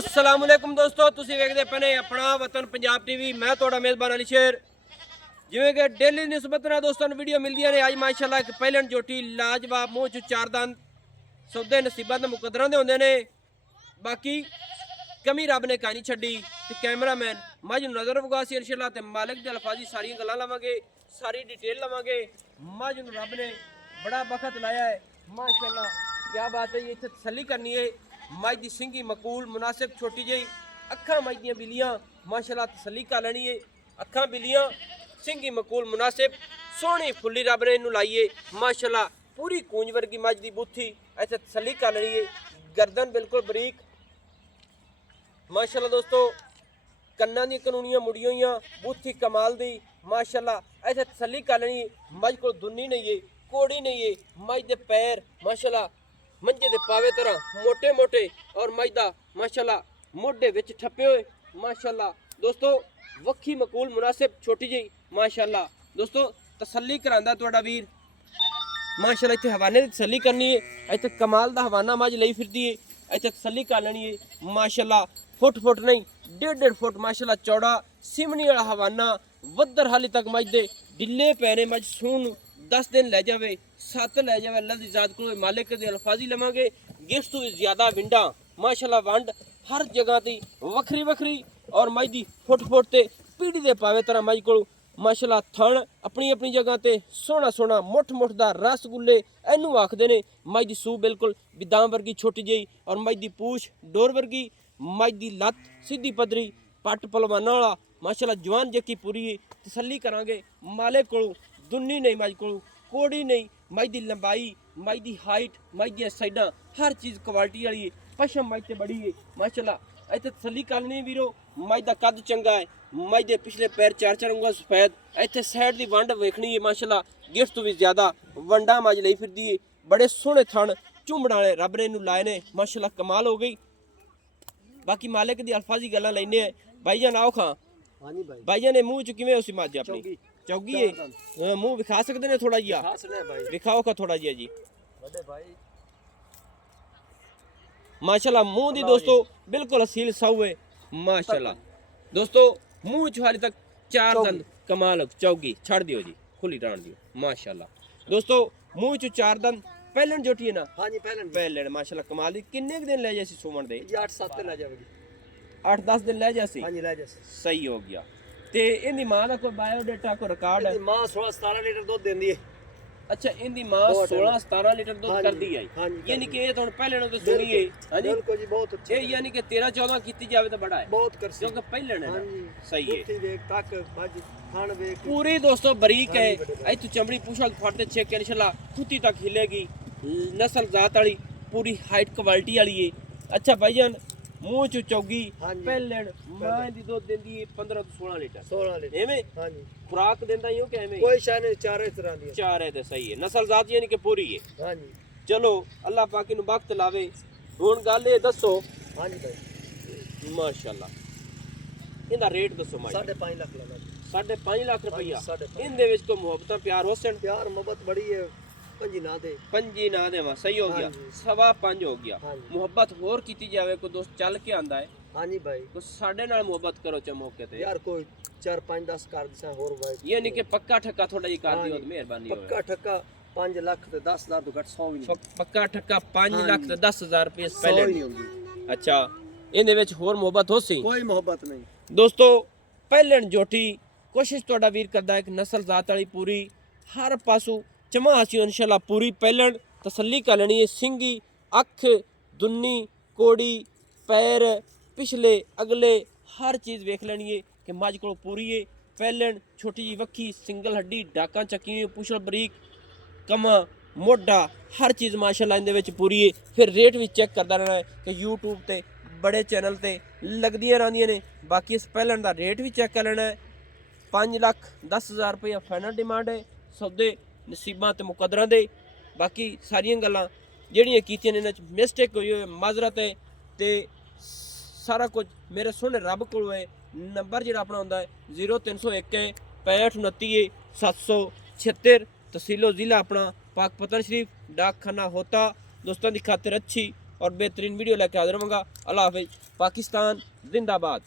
अस्सलाम वालेकुम दोस्तों, तुसीं वेखदे पए ने अपना वतन पंजाब टीवी। मैं तुहाडा मेज़बान अली शेर। जिवें कि डेली निस्बत नाल दोस्तों वीडियो मिलदियां ने, अज माशाअल्लाह एक पहलन जोटी लाजवाब मूँह च चार दंद सौदे नसीबां ते मुकद्दरां दे हुंदे ने। बाकी कमी रब ने कानी छड्डी ते कैमरामैन मज नज़र वगासी इंशाअल्लाह ते मालिक दे अल्फाजी सारियां गल्लां लवांगे, सारी डिटेल लवांगे। मज रब ने बड़ा बखत लाया है माशाअल्लाह, क्या बात है। ये इत्थे तसल्ली करनी है। मज दी सिंगी मकूल मुनासिब छोटी जी अखां मज दियां बिलियां माशाअल्लाह तसल्ली कर लैनी है। अखां बिलियां सिंगी मकूल मुनासिब सोहनी फुल्ली रब ने इनू लाई है माशाअल्लाह। पूरी कूंज वर्गी मज दी बुथी इत्थे तसल्ली कर लैनी है। गर्दन बिल्कुल बरीक माशाअल्लाह दोस्तों, कन्नां दी कानूनियां मुड़ी होईयां, बुथी कमाल दी माशाअल्लाह। इत्थे तसल्ली कर लैनी मज कोल दुन्नी नहीं है, कोड़ी नहीं है। मज दे पैर माशाअल्लाह मंजे दे पावे तरह मोटे मोटे और मज दा माशाअल्लाह मोढे विच ठप्पे हुए माशाअल्लाह दोस्तों। वक्खी मकूल मुनासिब छोटी जी माशाअल्लाह दोस्तों, तसल्ली करांदा तुहाडा वीर माशाअल्लाह। इत्थे हवाने दी तसल्ली करनी है, इत्थे कमाल दा हवाना मज लई फिरदी है। इत्थे तसल्ली कर लैनी है माशाअल्लाह। फुट फुट नहीं 1.5 फुट माशाअल्लाह चौड़ा सिमनी वाला हवाना। वद्दर हाली तक मज दे डिले पैने मज सून 10 दिन लै जावे, 7 लै जावे। अल्लाह दी ज़ात को मालिक दे अल्फाजी लवांगे। गिफ्ट तो ज़्यादा विंडा माशाअल्लाह, वंड हर जगह ती वखरी वखरी और मज दी फुट फुट ते पीढ़ी दे पावे तरह मज को माशाअल्लाह। थण अपनी अपनी जगह ते सोहना सोहना मुठ मुठ दा रसगुल्ले इनू आखदे ने। मज दी सूह बिल्कुल बिदाम वर्गी छोटी जी और मज दी पूछ डोर वर्गी। मज दी लत्त सीधी पदरी पट पलवाना वाला माशाअल्लाह। जवान जक्की पूरी है। तसल्ली करांगे मालिक को दुन्नी नहीं मज को, कोड़ी नहीं। मज दी लंबाई, मज दी हाइट, मज दी साइडां हर चीज़ क्वालिटी वाली है। पशम मज ते बड़ी है माशाअल्लाह। इत्थे तसल्ली करनी वीरो, मज दा कद चंगा है। मज दे पिछले पैर 4-4 उंगल सफेद। इत्थे साइड दी वंड वेखनी है माशाअल्लाह। गिफ्ट तो भी ज़्यादा वंडा मज लई फिरदी है। बड़े सोहने थण झुंबड़ वाले रब ने इनू लाए ने माशाअल्लाह, कमाल हो गई। बाकी मालिक दी अल्फाजी गल्लां लैने भाईजान आओ खां। हाँ जी भाई, भाईजान ने मूँह च किवें उसी मज अपनी चौगी है, मूँह विखा सकते ने थोड़ा जिहा, विखाओ का थोड़ा जिहा जी माशाअल्लाह। मुंह दी दोस्तों बिल्कुल असील सऊ है माशाअल्लाह दोस्तों। मुंह च हाली तक 4 दंद कमाल चौगी छड़ दियो जी, खुली डाण दियो माशाअल्लाह दोस्तों। मुंह च 4 दंद पहलन जोटी है ना। हाँ जी पहलन माशाअल्लाह कमाल दी। किन्ने क दिन ले जासी सुमन दे? 8-7 लै जावेगी। 8-10 दिन ले जासी। हाँ जी लै जासी। सही हो गया। ते इनदी मां दा कोई बायोडाटा कोई रिकॉर्ड है? मां 16-17 लीटर दूध देंदी है। अच्छा, इनदी मां 16-17 लीटर दूध कर दी है। यानी कि ये तो पहले तो सुनी है। हां जी बिल्कुल जी, बहुत अच्छा। ये यानी कि 13-14 कीती जावे तो बड़ा है, बहुत कर सी क्योंकि पहले है ना। सही है। बुत्ती देख तक मज खान देख पूरी दोस्तों बरीक है। इतु चमड़ी पूछल फटते छेक इंशाल्लाह खुती तक हिलेगी। नस्ल जात वाली पूरी हाइट क्वालिटी वाली है। अच्छा भाईजान, मुंह च चौगी पहलन मां दी दूध देंदी है 15 ਤੋਂ 16 लीटर। 16 लीटर एवें। हाँ जी, खुराक देंदा ही हो कि एवें? कोई शाय नहीं, चार इस तरह दी। चार है तो सही है। नस्ल जात यानी कि पूरी है। हाँ जी चलो अल्लाह पाक इनू वक्त लावे। हुण गल ये दसो। हाँ जी भाई, माशाअल्लाह इनदा रेट दसो मां? 5.5 लाख लगा। 5.5 लाख रुपया। 5.5 इनदे विच कोई मुहब्बतां प्यार होसन? प्यार मोहब्बत बड़ी है। पंजी ना दे, पंजी ना देवा, सही हो गया। 5.25 हो गया। मुहब्बत होर कीती जावे, कोई दोस्त चल के आंदा है हाँ जी भाई, तो साडे नाल मुहब्बत करो च मौके ते यार कोई 4-5-10 कर दिसा होर भाई। यानी कि पक्का ठक्का थोड़ा जी कर दियो तो मेहरबानी होवे। पक्का ठक्का 5 लाख ते 10,000 तो घट 100 भी नहीं। पक्का ठक्का 5 लाख ते 10,000 रुपए 100 पहले ही नहीं होगी। अच्छा, इहदे विच होर मुहब्बत होसी? कोई मोहब्बत नहीं दोस्तों। पहलन जोटी कोशिश तुहाडा वीर करदा है कि नस्ल जात वाली पूरी हर पासों चमा हसी इंशाल्लाह पूरी पहलन तसल्ली कर लेनी है। सिंगी अख दुन्नी कोड़ी पैर पिछले अगले हर चीज़ वेख लेनी है कि मज को पूरी है। पहलन छोटी जी वक्खी सिंगल हड्डी डाकां चक्की पुछल बरीक कमा मोढा हर चीज़ माशाअल्लाह इहदे विच पूरी है। फिर रेट भी चेक करदा रहना है कि यूट्यूब ते बड़े चैनल ते लगदियां रहिंदियां ने। बाकी इस पहलन दा रेट भी चेक कर लेना है। 5,10,000 रुपया फाइनल डिमांड है। सौदे नसीबां ते मुकद्दरां दे। बाकी सारियां गल्लां ਜਿਹੜੀਆਂ ਕੀਤੀਆਂ ਨੇ ਇਹਨਾਂ 'ਚ ਮਿਸਟੇਕ ਹੋਈ ਹੋਏ ਮਾਜ਼ਰਤ ਹੈ ਤੇ ਸਾਰਾ ਕੁਝ ਮੇਰੇ ਸੋਹਣੇ ਰੱਬ ਕੋਲ ਹੈ। ਨੰਬਰ ਜਿਹੜਾ ਆਪਣਾ ਹੁੰਦਾ ਹੈ 0301 6529 776। तहसीलो ज़िला अपना पाकपतन शरीफ डाकखाना होता। दोस्तों की खातिर अच्छी और बेहतरीन वीडियो लेकर हाजिर होंगे। अल्लाह हाफिज़। पाकिस्तान जिंदाबाद।